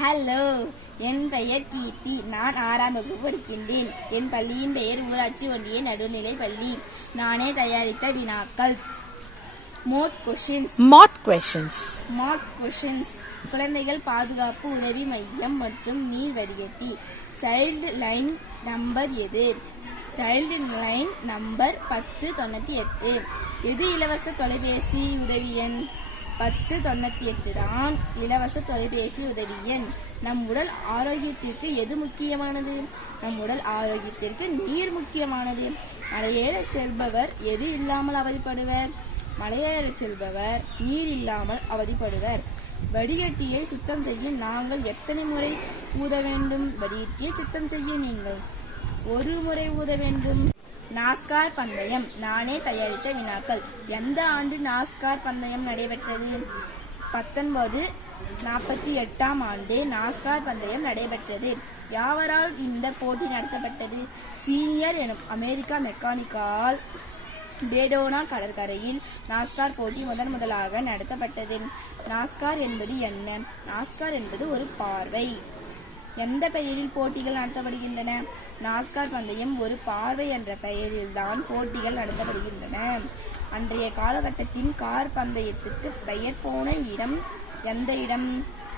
Hello, என் பெயர் கீர்த்தி. நான் 6ஆம் வகுப்பு படிக்கின்றேன். என் பள்ளியின் பெயர் ஊராட்சி ஒன்றிய நடுநிலை பள்ளி. நானே தயாரித்த வினாக்கள். Mode questions. குழந்தைகள் பாதுகாப்பு உதவி மையம் மற்றும் நீர் வடிகட்டி. சைல்டு லைன் நம்பர் எது? Child line number 1098. எது இலவச தொலைபேசி உதவி எண்? 1098 தான் இலவச தொலைபேசி உதவி எண். நம் உடல் ஆரோக்கியத்திற்கு எது முக்கியமானது? நம் உடல் ஆரோக்கியத்திற்கு நீர் முக்கியமானது. மலையேறச் செல்பவர் எது இல்லாமல் அவதிப்படுவர்? மலையேறச் செல்பவர் நீர் இல்லாமல் அவதிப்படுவர். வடிகட்டியை சுத்தம் செய்ய நாங்கள் எத்தனை முறை ஊத வேண்டும்? வடிகட்டியை சுத்தம் செய்ய நீங்கள் 1 முறை ஊத வேண்டும். நாஸ்கார் பந்தயம். நானே தயாரித்த வினாக்கள். எந்த ஆண்டு நாஸ்கார் பந்தயம் நடைபெற்றது? 1948ஆம் ஆண்டு நாஸ்கார் பந்தயம் நடைபெற்றது. யாவரால் இந்த போட்டி நடத்தப்பட்டது? சீனியர் எனும் அமெரிக்கா மெக்கானிக்கால் டேடோனா கடற்கரையில் நாஸ்கார் போட்டி முதலாக நடத்தப்பட்டது. நாஸ்கார் என்பது என்ன? நாஸ்கார் என்பது ஒரு பார்வை. எந்த பெயரில் போட்டிகள் நடத்தப்படுகின்றன? நாஸ்கார் பந்தயம் ஒரு பார்வை என்ற பெயரில் தான் போட்டிகள் நடத்தப்படுகின்றன. அன்றைய காலகட்டத்தின் கார் பந்தயத்திற்கு பெயர் போன இடம் எந்த இடம்?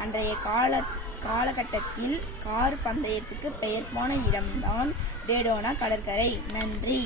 அன்றைய காலகட்டத்தில் கார் பந்தயத்துக்கு பெயர் போன இடம்தான் டேடோனா கடற்கரை. நன்றி.